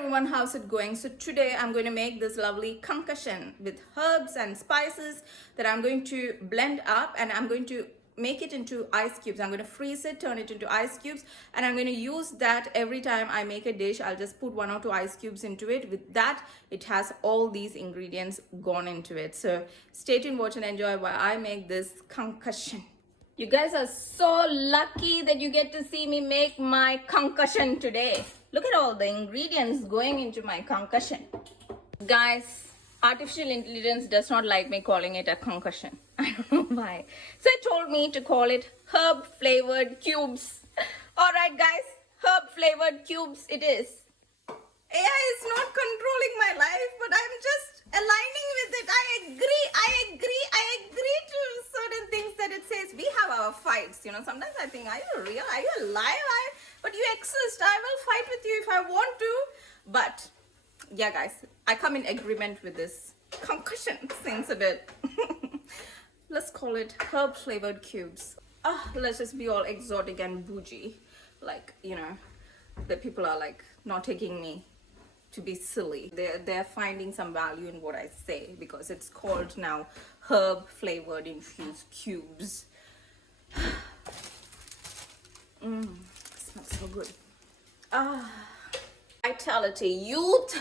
everyone, how's it going? So today I'm going to make this lovely concussion with herbs and spices that I'm going to blend up, and I'm going to make it into ice cubes. I'm going to freeze it, turn it into ice cubes, and I'm going to use that every time I make a dish. I'll just put 1 or 2 ice cubes into it. With that, it has all these ingredients gone into it. So stay tuned, watch and enjoy while I make this concussion. You guys are so lucky that you get to see me make my concussion today. Look at all the ingredients going into my concussion. Guys, artificial intelligence does not like me calling it a concussion. I don't know why. So it told me to call it herb flavored cubes. Alright guys, herb flavored cubes it is. AI is not controlling my life, but I'm just aligning with it. I agree to certain things that it says. We have our fights, you know. Sometimes I think, are you real? Are you alive? But you exist. I will fight with you if I want to. But yeah, guys, I come in agreement with this concussion since a bit. Let's call it herb flavored cubes. Let's just be all exotic and bougie. Like, you know, the people are like not taking me to be silly. They're finding some value in what I say, because it's called now herb flavored infused cubes. Smells so good. Vitality, youth.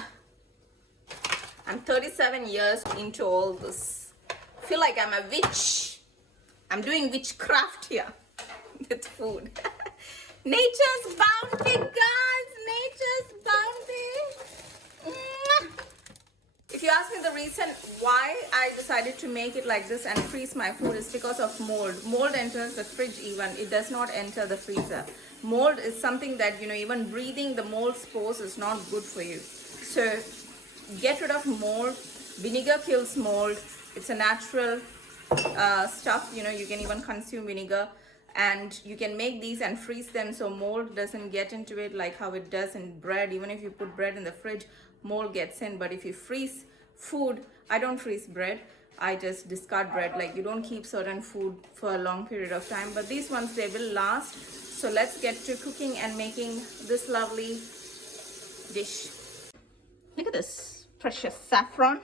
I'm 37 years into all this. I feel like I'm a witch. I'm doing witchcraft here with food. Nature's bounty, guys. Nature's bounty. If you ask me the reason why I decided to make it like this and freeze my food is because of mold. Mold enters the fridge even. It does not enter the freezer. Mold is something that, you know, even breathing the mold spores is not good for you. So get rid of mold. Vinegar kills mold. It's a natural stuff. You know, you can even consume vinegar. And you can make these and freeze them so mold doesn't get into it like how it does in bread. Even if you put bread in the fridge, mold gets in. But if you freeze food, I don't freeze bread, I just discard bread. Like, you don't keep certain food for a long period of time, but these ones, they will last. So let's get to cooking and making this lovely dish. Look at this precious saffron.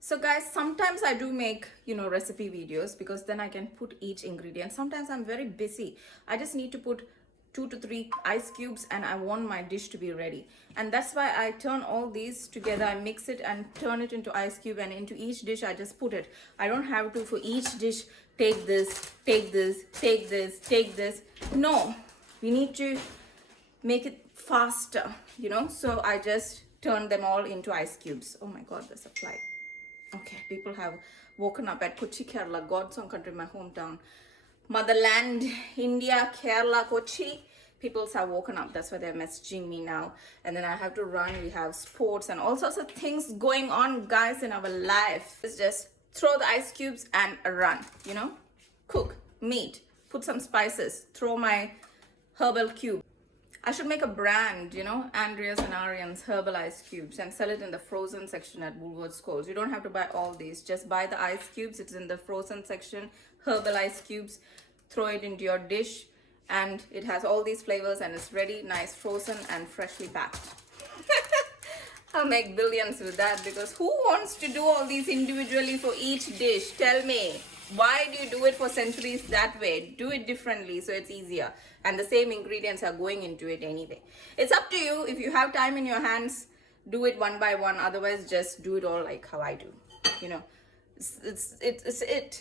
So guys, sometimes I do make, you know, recipe videos, because then I can put each ingredient. Sometimes I'm very busy. I just need to put 2 to 3 ice cubes and I want my dish to be ready. And that's why I turn all these together. I mix it and turn it into ice cube, and into each dish I just put it. I don't have to, for each dish, take this, take this, take this, take this. No, we need to make it faster, you know. So I just turn them all into ice cubes. Oh my God, there's a fly. Okay, people have woken up at Kochi, Kerala, God's own country, my hometown. Motherland, India, Kerala, Kochi. People have woken up. That's why they're messaging me now. And then I have to run. We have sports and all sorts of things going on, guys, in our life. It's just throw the ice cubes and run, you know. Cook, meat, put some spices, throw my herbal cube. I should make a brand, you know, Andrea's and Arian's herbal ice cubes, and sell it in the frozen section at Woolworths Coles. You don't have to buy all these. Just buy the ice cubes. It's in the frozen section, herbal ice cubes. Throw it into your dish, and it has all these flavors, and it's ready, nice, frozen and freshly packed. I'll make billions with that, because who wants to do all these individually for each dish? Tell me. Why do you do it for centuries that way? Do it differently so it's easier. And the same ingredients are going into it anyway. It's up to you. If you have time in your hands, do it one by one. Otherwise, just do it all like how I do. You know, it's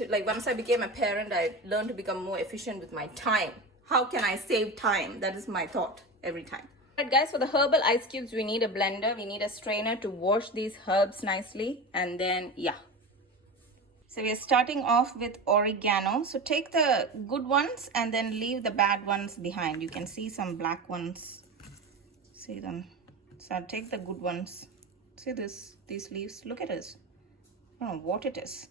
like once I became a parent, I learned to become more efficient with my time. How can I save time? That is my thought every time. Alright guys, for the herbal ice cubes, we need a blender. We need a strainer to wash these herbs nicely. And then, yeah. So we are starting off with oregano. So take the good ones and then leave the bad ones behind. You can see some black ones. See them. So I'll take the good ones. See this, these leaves. Look at this. I don't know what it is.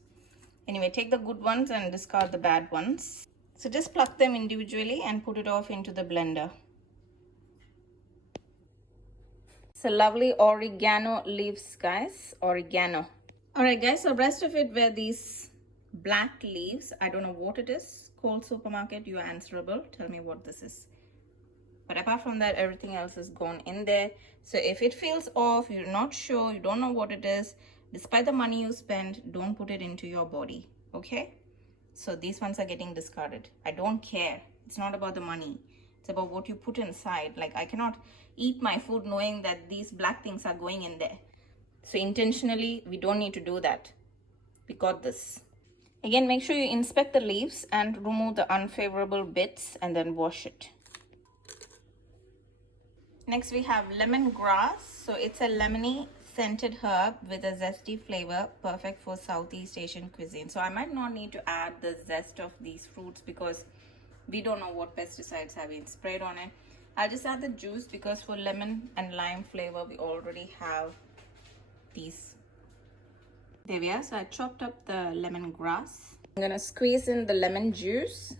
Anyway, take the good ones and discard the bad ones. So just pluck them individually and put it off into the blender. So lovely oregano leaves, guys. Oregano. Alright guys, so rest of it were these black leaves. I don't know what it is. Cold supermarket, you are answerable. Tell me what this is. But apart from that, everything else is gone in there. So if it feels off, you're not sure, you don't know what it is, despite the money you spend, don't put it into your body, okay? So these ones are getting discarded. I don't care. It's not about the money. It's about what you put inside. Like, I cannot eat my food knowing that these black things are going in there. So intentionally, we don't need to do that. We got this. Again, make sure you inspect the leaves and remove the unfavorable bits and then wash it. Next, we have lemongrass. So it's a lemony scented herb with a zesty flavor, perfect for Southeast Asian cuisine. So I might not need to add the zest of these fruits because we don't know what pesticides have been sprayed on it. I'll just add the juice because for lemon and lime flavor, we already have these. There we are. So I chopped up the lemongrass. I'm gonna squeeze in the lemon juice.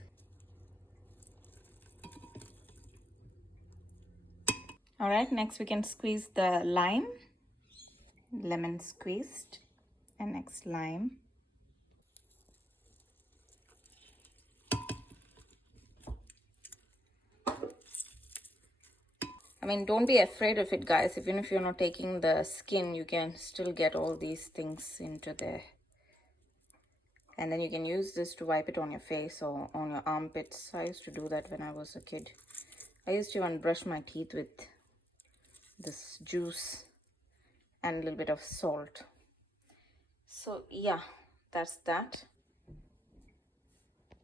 All right, next we can squeeze the lime. Lemon squeezed, and next lime. I mean, don't be afraid of it, guys. Even if you're not taking the skin, you can still get all these things into there. And then you can use this to wipe it on your face or on your armpits. I used to do that when I was a kid. I used to even brush my teeth with this juice and a little bit of salt. So yeah, that's that.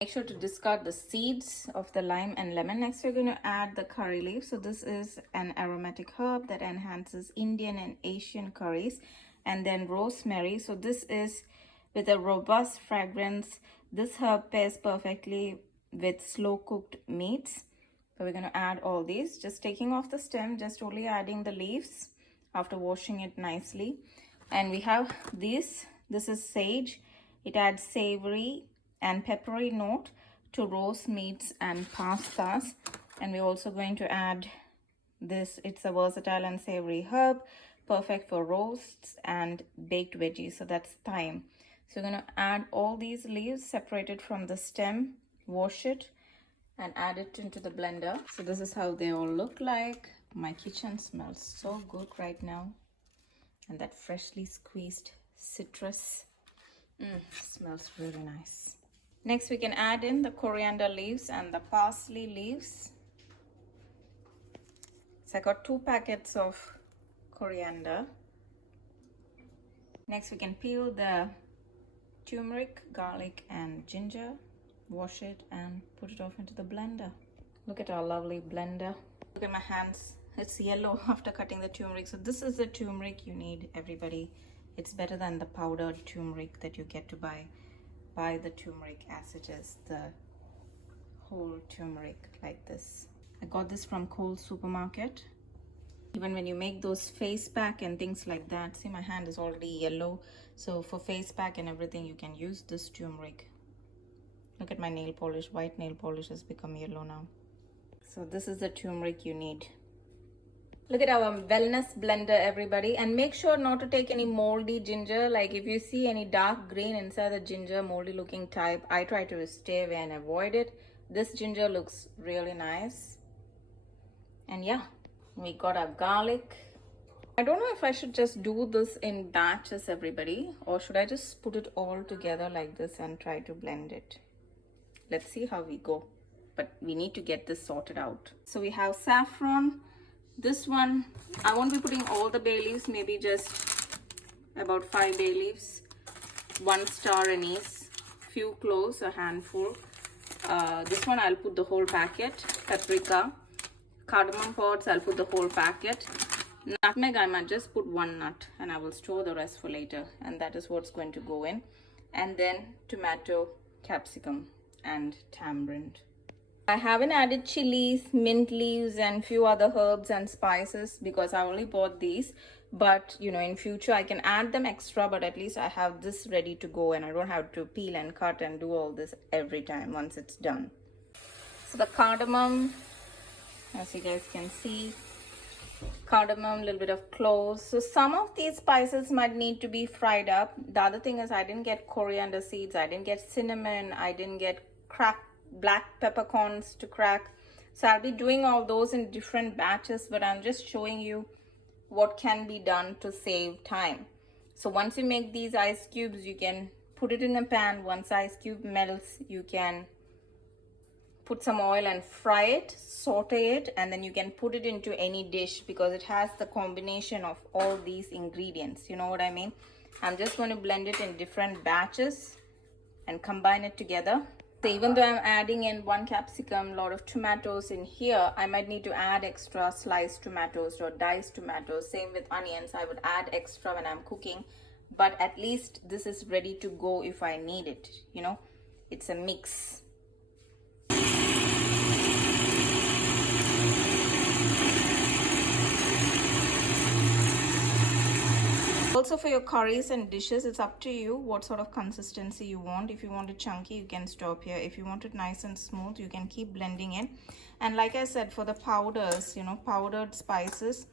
Make sure to discard the seeds of the lime and lemon. Next, we're going to add the curry leaf. So this is an aromatic herb that enhances Indian and Asian curries. And then rosemary. So this is with a robust fragrance. This herb pairs perfectly with slow cooked meats. So we're going to add all these, just taking off the stem, just only adding the leaves after washing it nicely. And we have this is sage. It adds savory and peppery note to roast meats and pastas. And we're also going to add this. It's a versatile and savory herb, perfect for roasts and baked veggies. So that's thyme. So we're going to add all these leaves separated from the stem, wash it, and add it into the blender. So this is how they all look like. My kitchen smells so good right now. And that freshly squeezed citrus smells really nice. Next, we can add in the coriander leaves and the parsley leaves. So I got 2 packets of coriander. Next, we can peel the turmeric, garlic, and ginger. Wash it and put it off into the blender. Look at our lovely blender. Look at my hands. It's yellow after cutting the turmeric. So this is the turmeric you need, everybody. It's better than the powdered turmeric that you get to buy. Buy the turmeric as it is, the whole turmeric like this. I got this from Kohl's supermarket. Even when you make those face pack and things like that, see, my hand is already yellow. So for face pack and everything, you can use this turmeric. Look at my nail polish. White nail polish has become yellow now. So this is the turmeric you need. Look at our wellness blender, everybody. And make sure not to take any moldy ginger. Like if you see any dark green inside the ginger, moldy looking type, I try to stay away and avoid it. This ginger looks really nice. And yeah, we got our garlic. I don't know if I should just do this in batches, everybody, or should I just put it all together like this and try to blend it. Let's see how we go, but we need to get this sorted out. So we have saffron. This one, I won't be putting all the bay leaves, maybe just about 5 bay leaves, 1 star anise, few cloves, a handful. This one I'll put the whole packet. Paprika, cardamom pods, I'll put the whole packet. Nutmeg, I might just put 1 nut and I will store the rest for later, and that is what's going to go in. And then tomato, capsicum, and tamarind. I haven't added chilies, mint leaves, and few other herbs and spices because I only bought these. But you know, in future I can add them extra, but at least I have this ready to go and I don't have to peel and cut and do all this every time once it's done. So the cardamom, as you guys can see, cardamom, a little bit of cloves. So some of these spices might need to be fried up. The other thing is I didn't get coriander seeds, I didn't get cinnamon, I didn't get cracked black peppercorns to crack. So I'll be doing all those in different batches, but I'm just showing you what can be done to save time. So once you make these ice cubes, you can put it in a pan. Once ice cube melts, you can put some oil and fry it, saute it, and then you can put it into any dish because it has the combination of all these ingredients. You know what I mean? I'm just going to blend it in different batches and combine it together. So even though I'm adding in 1 capsicum, a lot of tomatoes in here, I might need to add extra sliced tomatoes or diced tomatoes. Same with onions, I would add extra when I'm cooking, but at least this is ready to go if I need it, you know. It's a mix. Also for your curries and dishes, it's up to you what sort of consistency you want. If you want it chunky, you can stop here. If you want it nice and smooth, you can keep blending in. And like I said, for the powders, you know, powdered spices,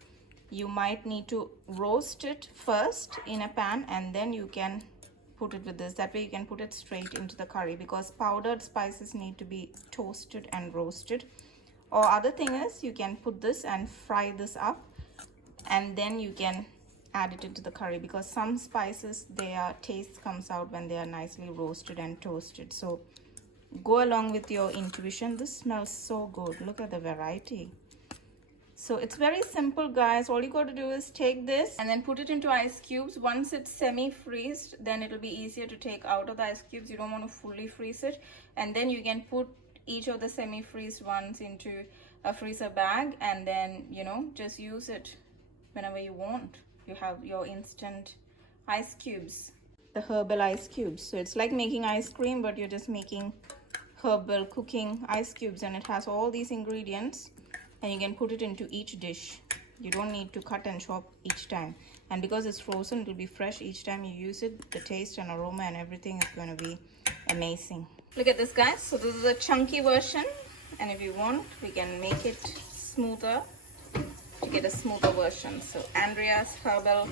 you might need to roast it first in a pan and then you can put it with this. That way you can put it straight into the curry because powdered spices need to be toasted and roasted. Or other thing is you can put this and fry this up and then you can add it into the curry because some spices, their taste comes out when they are nicely roasted and toasted. So go along with your intuition. This smells so good. Look at the variety. So it's very simple, guys. All you got to do is take this and then put it into ice cubes. Once it's semi-freezed, then it'll be easier to take out of the ice cubes. You don't want to fully freeze it. And then you can put each of the semi-freezed ones into a freezer bag and then, you know, just use it whenever you want. You have your instant ice cubes, the herbal ice cubes. So it's like making ice cream, but you're just making herbal cooking ice cubes, and it has all these ingredients and you can put it into each dish. You don't need to cut and chop each time, and because it's frozen, it will be fresh each time you use it. The taste and aroma and everything is going to be amazing. Look at this, guys. So this is a chunky version, and if you want, we can make it smoother to get a smoother version. So Andrea's herbal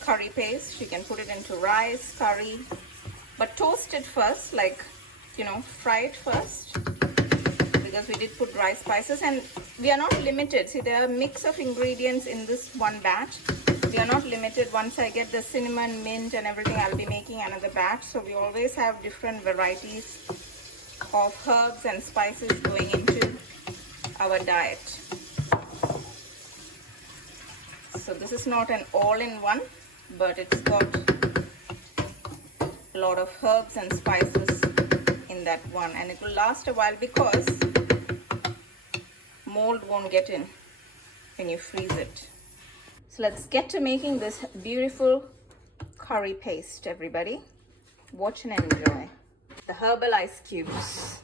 curry paste, you can put it into rice, curry, but toast it first, like, you know, fry it first because we did put dry spices and we are not limited. See, there are a mix of ingredients in this one batch. We are not limited. Once I get the cinnamon, mint and everything, I'll be making another batch. So we always have different varieties of herbs and spices going into our diet. So this is not an all-in-one, but it's got a lot of herbs and spices in that one, and it will last a while because mold won't get in when you freeze it. So let's get to making this beautiful curry paste, everybody. Watch and enjoy. The herbal ice cubes.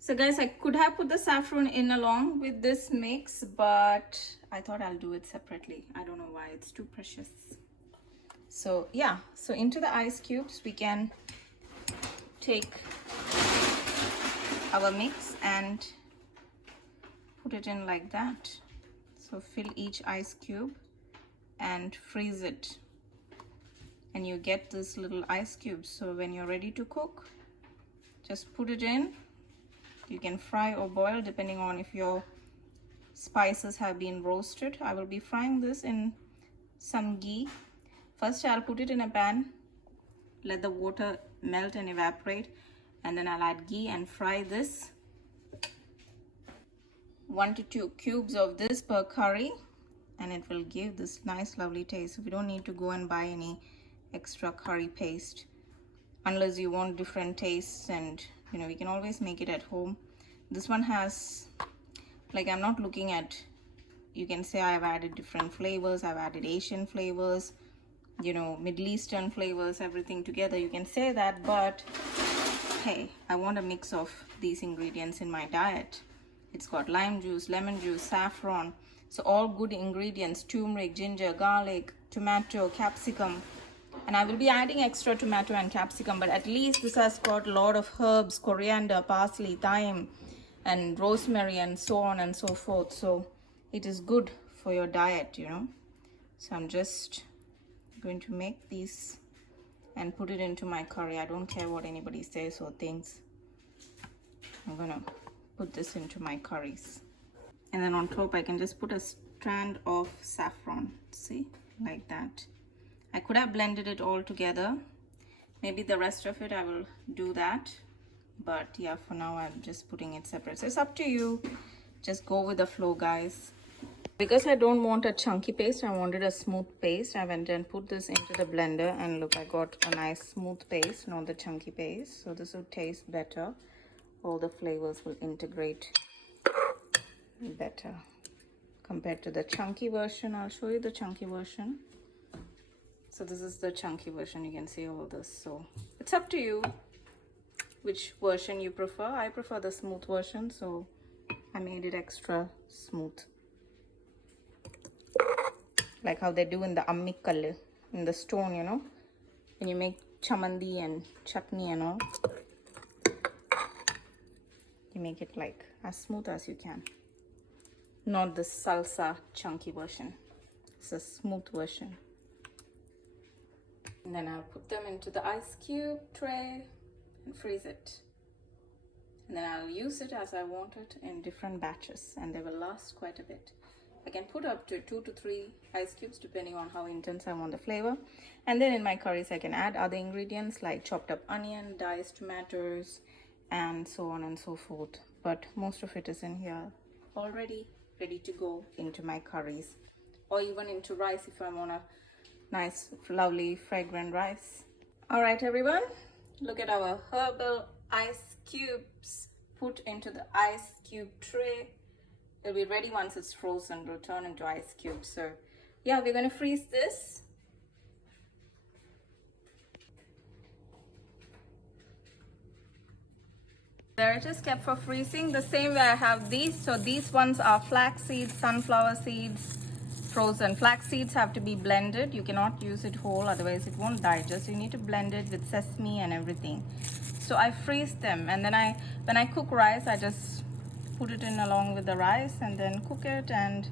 So guys, I could have put the saffron in along with this mix, but I thought I'll do it separately. I don't know why, it's too precious. So yeah, so into the ice cubes, we can take our mix and put it in like that. So fill each ice cube and freeze it. And you get this little ice cubes. So when you're ready to cook, just put it in. You can fry or boil depending on if your spices have been roasted. I will be frying this in some ghee. First I'll put it in a pan, let the water melt and evaporate, and then I'll add ghee and fry this. 1 to 2 cubes of this per curry, and it will give this nice lovely taste. So we don't need to go and buy any extra curry paste unless you want different tastes, and you know, we can always make it at home. This one has, like, I'm not looking at, you can say I've added different flavors, I've added Asian flavors, you know, Middle Eastern flavors, everything together. You can say that, but hey, I want a mix of these ingredients in my diet. It's got lime juice, lemon juice, saffron, so all good ingredients: turmeric, ginger, garlic, tomato, capsicum. And I will be adding extra tomato and capsicum, but at least this has got a lot of herbs: coriander, parsley, thyme, and rosemary, and so on and so forth. So it is good for your diet, you know. So I'm just going to make these and put it into my curry. I don't care what anybody says or thinks. I'm gonna put this into my curries. And then on top I can just put a strand of saffron, see, like that. I could have blended it all together. Maybe the rest of it I will do that, but yeah, for now I'm just putting it separate. So it's up to you, just go with the flow, guys. Because I don't want a chunky paste, I wanted a smooth paste. I went and put this into the blender, and look, I got a nice smooth paste, not the chunky paste. So this will taste better. All the flavors will integrate better compared to the chunky version. I'll show you the chunky version. So this is the chunky version. You can see all this. So it's up to you which version you prefer. I prefer the smooth version, so I made it extra smooth, like how they do in the ammikal, in the stone, you know, when you make chamandi and chutney and all, you make it like as smooth as you can. Not the salsa chunky version, it's a smooth version. And then I'll put them into the ice cube tray and freeze it. And then I'll use it as I want it in different batches, and they will last quite a bit. I can put up to 2 to 3 ice cubes depending on how intense I want the flavor. And then in my curries I can add other ingredients like chopped up onion, diced tomatoes, and so on and so forth. But most of it is in here already ready to go into my curries, or even into rice if I want a nice lovely fragrant rice. All right everyone, look at our herbal ice cubes put into the ice cube tray. It'll be ready once it's frozen. It'll turn into ice cubes. So yeah, we're going to freeze this. There it is, kept for freezing. The same way I have these. So these ones are flax seeds, sunflower seeds, frozen. Flax seeds have to be blended. You cannot use it whole, otherwise it won't digest. You need to blend it with sesame and everything. So I freeze them, and then when I cook rice, I just put it in along with the rice and then cook it, and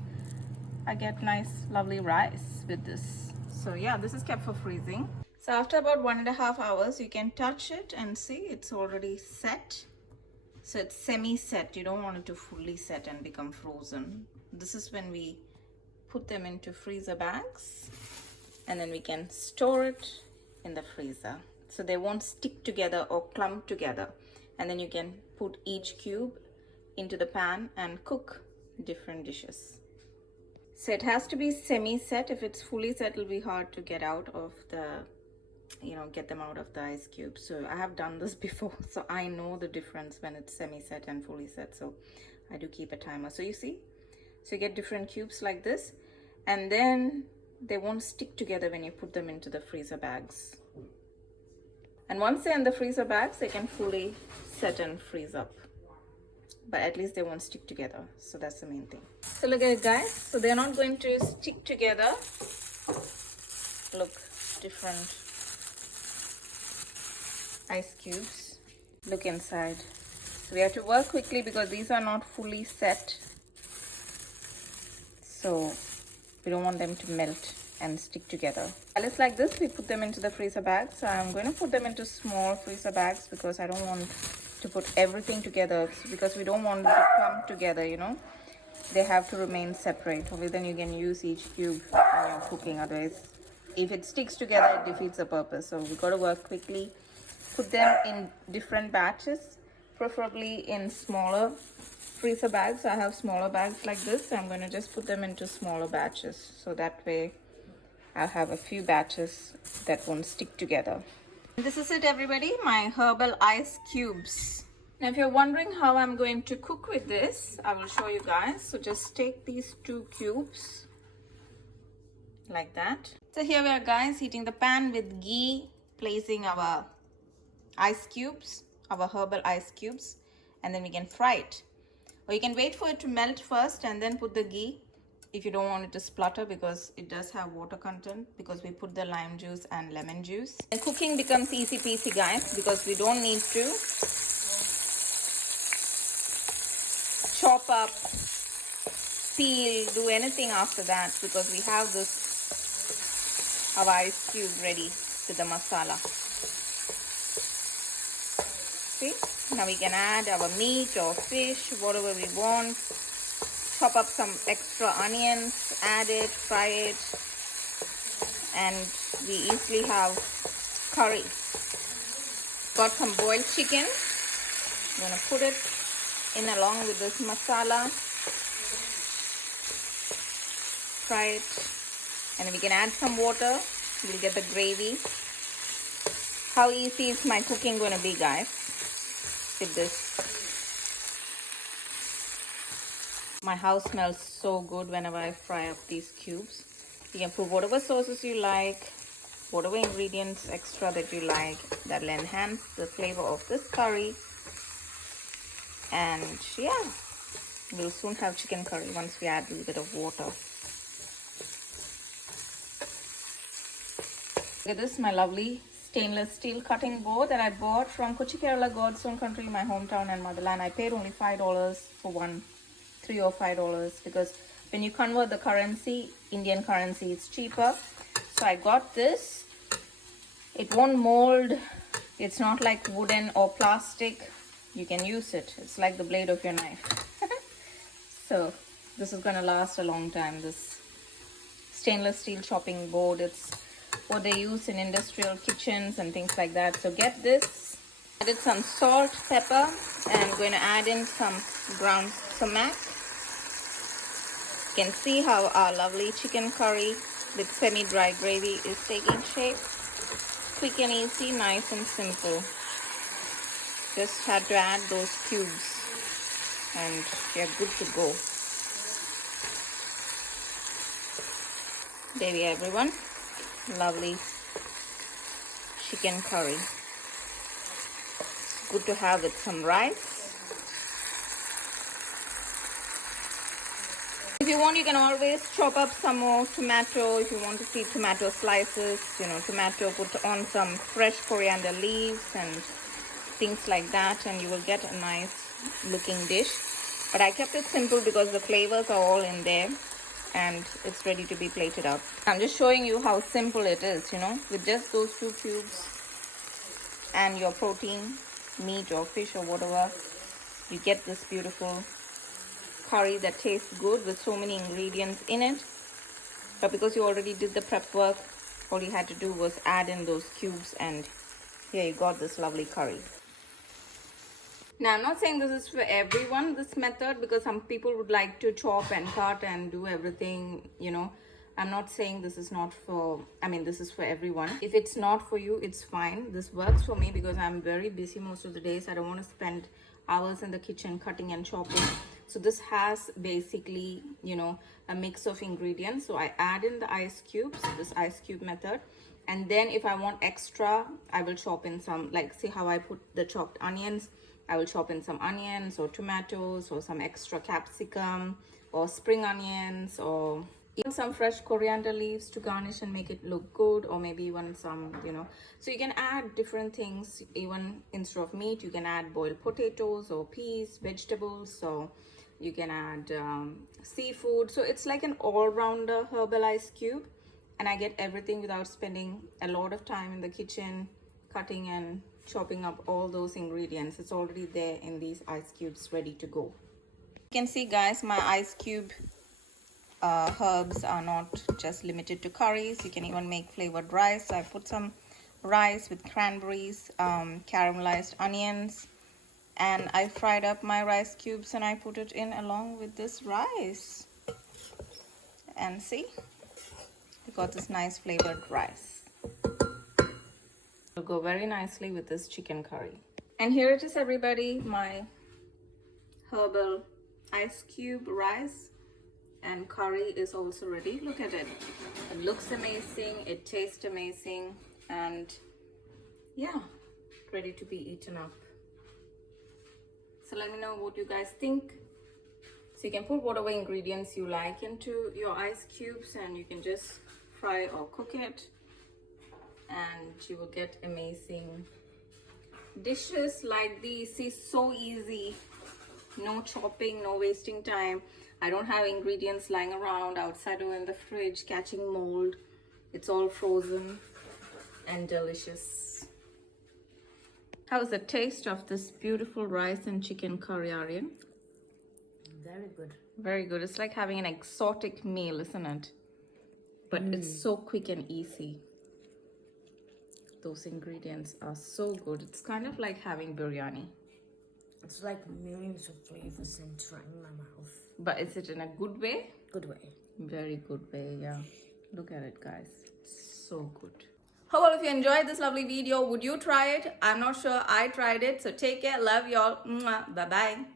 I get nice lovely rice with this. So yeah, this is kept for freezing. So after about 1.5 hours, you can touch it and see it's already set. So it's semi-set. You don't want it to fully set and become frozen. This is when we put them into freezer bags, and then we can store it in the freezer so they won't stick together or clump together. And then you can put each cube into the pan and cook different dishes. So it has to be semi-set. If it's fully set, it'll be hard to get out of the, get them out of the ice cube. So I have done this before, so I know the difference when it's semi-set and fully set. So I do keep a timer. So you see, so you get different cubes like this, and then they won't stick together when you put them into the freezer bags. And once they're in the freezer bags, they can fully set and freeze up, but at least they won't stick together. So that's the main thing. So look at it, guys. So they're not going to stick together. Look, different ice cubes. Look inside. So we have to work quickly because these are not fully set, so we don't want them to melt and stick together. While it's like this, we put them into the freezer bags. So I'm going to put them into small freezer bags because I don't want to put everything together, because we don't want them to come together, they have to remain separate. Only then you can use each cube when you're cooking. Otherwise, if it sticks together, it defeats the purpose. So we got to work quickly. Put them in different batches, preferably in smaller freezer bags. I have smaller bags like this. I'm going to just put them into smaller batches, so that way I'll have a few batches that won't stick together. This is it, everybody, my herbal ice cubes. Now if you're wondering how I'm going to cook with this, I will show you guys. So just take these 2 cubes like that. So here we are, guys, heating the pan with ghee, placing our ice cubes, our herbal ice cubes, and then we can fry it. Or you can wait for it to melt first and then put the ghee if you don't want it to splutter, because it does have water content, because we put the lime juice and lemon juice. And cooking becomes easy peasy, guys, because we don't need to chop up, peel, do anything after that, because we have this, our ice cube ready with the masala. See, Now we can add our meat or fish, whatever we want. Chop up some extra onions, add it, fry it, and we easily have curry. Got some boiled chicken. I'm gonna put it in along with this masala. Fry it, and we can add some water. We'll get the gravy. How easy is my cooking gonna be, guys, with this? My house smells so good whenever I fry up these cubes. You can put whatever sauces you like, whatever ingredients extra that you like, that will enhance the flavor of this curry. And yeah, we'll soon have chicken curry once we add a little bit of water. Look at this, my lovely stainless steel cutting board that I bought from Kochi, Kerala, God's own country, my hometown and motherland. I paid only $5 for one, $3 or $5, because when you convert the currency, Indian currency, it's cheaper. So I got this. It won't mold. It's not like wooden or plastic. You can use it. It's like the blade of your knife. So this is gonna last a long time. This stainless steel chopping board, it's what they use in industrial kitchens and things like that. So get this. Added some salt, pepper, and I'm going to add in some ground sumac. You can see how our lovely chicken curry with semi-dry gravy is taking shape. Quick and easy, nice and simple. Just had to add those cubes and you're good to go. There we are, everyone. Lovely chicken curry. It's good to have with some rice. If you want, you can always chop up some more tomato. If you want to see tomato slices, tomato, put on some fresh coriander leaves and things like that, and you will get a nice looking dish. But I kept it simple because the flavors are all in there and it's ready to be plated up. I'm just showing you how simple it is, with just those 2 cubes and your protein, meat or fish or whatever, you get this beautiful curry that tastes good with so many ingredients in it. But because you already did the prep work, all you had to do was add in those cubes and here you got this lovely curry. Now, I'm not saying this is for everyone, this method, because some people would like to chop and cut and do everything, I'm not saying this is not for, this is for everyone. If it's not for you, it's fine. This works for me because I'm very busy most of the days. I don't want to spend hours in the kitchen cutting and chopping. So this has basically, a mix of ingredients. So I add in the ice cubes, this ice cube method. And then if I want extra, I will chop in some, like see how I put the chopped onions. I will chop in some onions or tomatoes or some extra capsicum or spring onions or even some fresh coriander leaves to garnish and make it look good, or maybe even some, So you can add different things. Even instead of meat, you can add boiled potatoes or peas, vegetables. So you can add seafood. So it's like an all-rounder herbal ice cube. And I get everything without spending a lot of time in the kitchen cutting and chopping up all those ingredients. It's already there in these ice cubes ready to go. You can see, guys, my ice cube herbs are not just limited to curries. You can even make flavored rice. So I put some rice with cranberries, caramelized onions, and I fried up my rice cubes and I put it in along with this rice. And see, we got this nice flavored rice. Will go very nicely with this chicken curry. And here it is, everybody, my herbal ice cube rice and curry is also ready. Look at it. It looks amazing, it tastes amazing, and yeah, ready to be eaten up. So let me know what you guys think. So you can put whatever ingredients you like into your ice cubes and you can just fry or cook it, and you will get amazing dishes like these. See, so easy, no chopping, no wasting time. I don't have ingredients lying around outside or in the fridge catching mold. It's all frozen and delicious. How's the taste of this beautiful rice and chicken curry, Aryan? Very good. Very good. It's like having an exotic meal, isn't it? But it's so quick and easy. Those ingredients are so good. It's kind of like having biryani. It's like millions of flavors entering my mouth. But is it in a good way? Good way. Very good way, yeah. Look at it, guys. So good. Oh, well, if you enjoyed this lovely video, would you try it? I'm not sure. I tried it. So take care. Love y'all. Bye-bye.